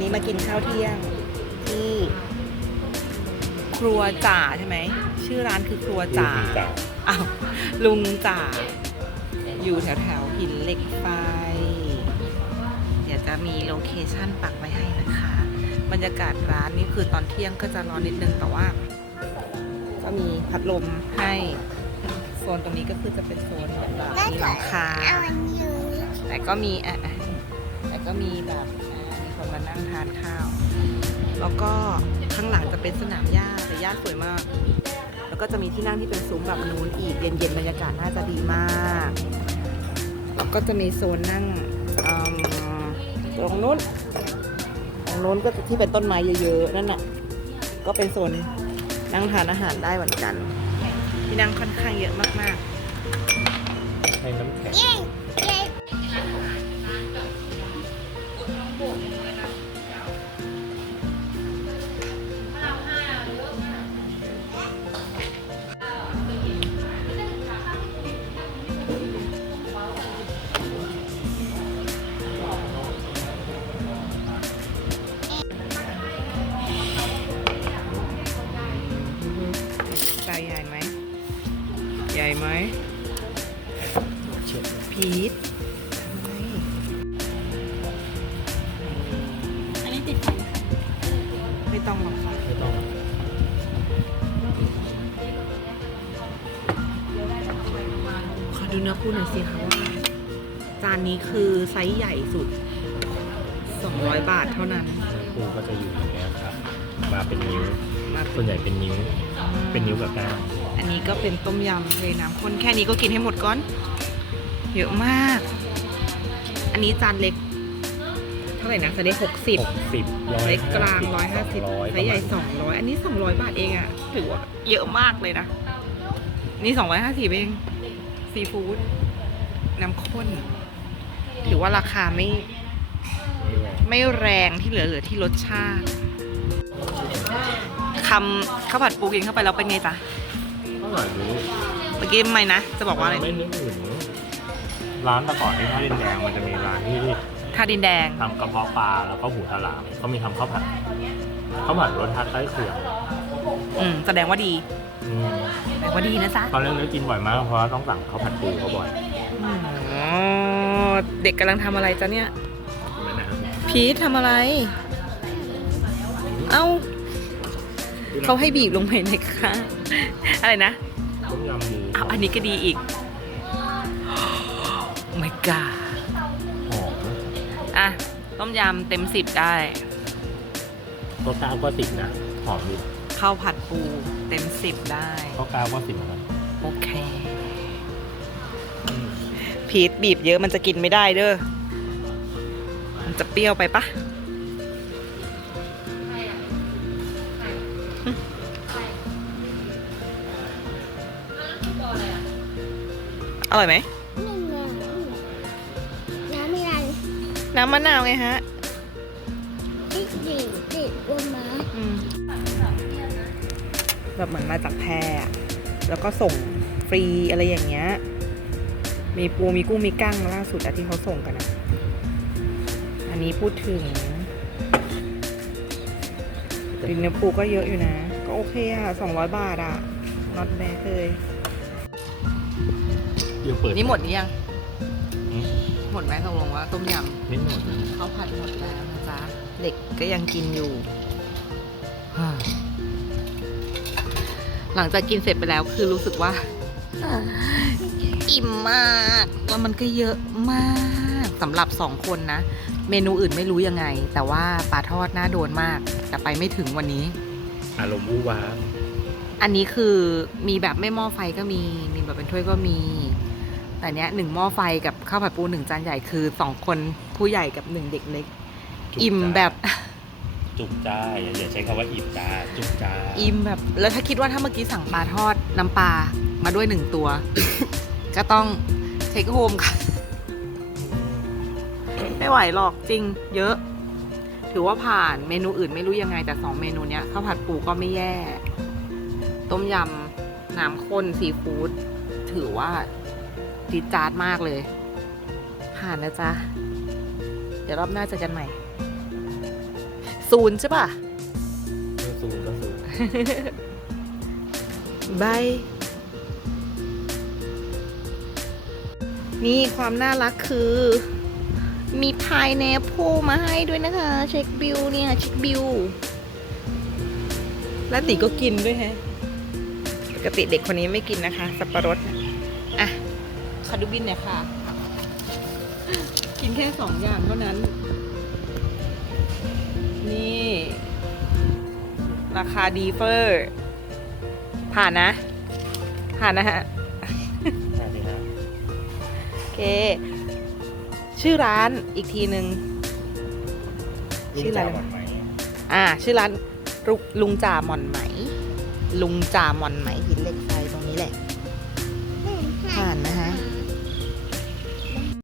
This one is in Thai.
นี้มากินข้าวเที่ยงที่ครัวจ่าใช่ไหม ชื่อร้านคือครัวจ่าจ่าอ้าวลุงจ่าอยู่แถวแถวๆหินเหล็กไฟ เดี๋ยวจะมีโลเคชั่นปักไว้ให้นะคะ บรรยากาศร้านนี้คือตอนเที่ยงก็จะร้อนนิดนึงแต่ว่า ก็มีพัดลมให้ โซนตรงนี้ก็คือจะเป็นโซนแบบมีหลังคาแต่ก็มีอะอะแต่ก็มีแบบอ่ามี คนมานั่งทานข้าว แล้วก็ข้างหลังจะเป็นสนามหญ้าแต่หญ้าสวยมาก แล้วก็จะมีที่นั่งที่เป็นซุ้มแบบนู้นอีกเย็นๆบรรยากาศน่าจะดีมากแล้วก็จะมีโซนนั่งอืมตรงนู้นตรงนู้นก็ที่เป็นต้นไม้เยอะๆนั่นน่ะก็เป็นโซนนั่งทานอาหารได้เหมือนกัน ที่นั่งค่อนข้างเยอะมากๆให้น้ำแข็ง ไหมพีททำไมอันนี้ติดไฟค่ะไม่ต้องหรอกค่ะไม่ต้องขอดูเนื้อปูหน่อยสิคะว่าจานนี้คือไซส์ใหญ่สุด 200 บาทเท่านั้นปูก็จะอยู่อย่างเงี้ยครับ มาเป็นนิ้วมาส่วนใหญ่เป็นนิ้ว เป็นนิ้วกับก้างอั นนี้ก็เป็นต้มยำเลยน้ำข้นแค่นี้ก็กินให้หมดก่อน เยอะมาก อันนี้จานเล็ก เท่าไหร่นะจานเล็กหกสิบ หกสิบร้อยเล็กกลางร้อยห้าสิบร้อยไซส์ใหญ่สองร้อยอันนี้สองร้อยบาทเองอะถือว่าเยอะมากเลยนะ นี่สองร้อยห้าสิบเองซีฟู้ดน้ำข้น ถือว่าราคาไม่ไม่แรงที่เหลือเหลือที่รสชาติคำข้าวผัดปูกินเข้าไปแล้วเป็นไงจ๊ะ อร่อยรู้เมื่อกี้ไม่นะ จะบอกว่าอะไรไม่นึกถึงร้านแต่ก่อนที่ท่าดินแดงมันจะมีร้านที่ท่าดินแดงทำกระเพาะปลาแล้วก็หูฉลามเขามีทำข้าวผัดข้าวผัดรสชาติใต้เขื่อนอืมแสดงว่าดีอืมแสดงว่าดีนะจ๊ะตอนเล็กๆกินบ่อยมากเพราะว่าต้องสั่งข้าวผัดปูเขาบ่อยอ๋อเด็กกำลังทำอะไรจ๊ะเนี่ยไม่นะครับพีททำอะไร เอ้าเขาให้บีบลงไปในค่ะ อะไรนะต้มยำหมูอ้าวอันนี้ก็ดีอีก my god หอมอะ ต้มยำเต็มสิบได้ก็ก้าวก็สิบนะหอมดีข้าวผัดปูเต็มสิบได้ก็ก้าวก็สิบนะโอเค พีทบีบเยอะมันจะกินไม่ได้เด้อ มันจะเปรี้ยวไปปะ อร่อยไหมน้ำมีอะไรน้ำมะนาวไงฮะติดดิติดบนมาอืมแบบเหมือนมาจากแพรอะแล้วก็ส่งฟรีอะไรอย่างเงี้ย มีปูมีกุ้งมีกั้งล่าสุดอะที่เขาส่งกันอะอันนี้พูดถึงดินเนื้อปูก็เยอะอยู่นะ ก็โอเคอะสองร้อยบาทอะน็อตแบกเลย เดี๋ยวเปิดนี่หมดหรือยัง อืมหมดไหมตกลงว่าต้มยนิดหน่อยำข้าวผัดหมดแล้วนะจ๊ะ เด็กก็ยังกินอยู่ฮ่าหลังจากกินเสร็จไปแล้วคือรู้สึกว่า อิ่มมาก แล้วมันก็เยอะมากสำหรับสองคนนะ เมนูอื่นไม่รู้ยังไง แต่ว่าปลาทอดน่าโดนมาก แต่ไปไม่ถึงวันนี้ อารมณ์วูวาบอันนี้คือมีแบบไม่หม้อไฟก็มี มี แบบเป็นถ้วยก็มี แต่เนี้ยหนึ่งหม้อไฟกับข้าวผัดปูหนึ่งจานใหญ่คือสองคนผู้ใหญ่กับหนึ่งเด็กเล็ก จุกอิ่มจ้าแบบ จุกจ้าอย่าอย่าใช้คำว่าอิ่มจ้าจุกจ้าอิ่มแบบ แล้วถ้าคิดว่าถ้าเมื่อกี้สั่งปลาทอดน้ำปลามาด้วยหนึ่งตัว ก็ต้องเทคโฮมค่ะ ไม่ไหวหรอกจริง เยอะ ถือว่าผ่านเมนูอื่นไม่รู้ยังไง แต่สองเมนูเนี้ยข้าวผัดปูก็ไม่แย่ ต้มยำน้ำข้นซีฟู้ด ถือว่าดีดจาดมากเลย ผ่านนะจ๊ะ เดี๋ยวรอบหน้าเจอกันใหม่ ศูนย์ใช่ป่ะเออสูงก็สูงบาย นี่ความน่ารักคือ มีพายแนปโพมาให้ด้วยนะคะ เช็คบิลเนี่ย เช็คบิลแล้วตีก็กินด้วยแฮะ ปกติเด็กคนนี้ไม่กินนะคะ สับปะรดน่ะอะ ขอดูบินหน่อยค่ะ กินแค่สองอย่างเท่านั้น นี่ ราคาดีเฟอร์ ผ่านนะ ผ่านนะฮะใช่สิฮะโอเค ชื่อร้านอีกทีหนึ่งชื่ออะไรลูกจ๋าหวานไหมอ่า ชื่อร้านลุลุงจ่าหม่อนไหม ลุงจ่าหม่อนไหมหินเหล็กไฟตรงนี้แหละผ่านไหม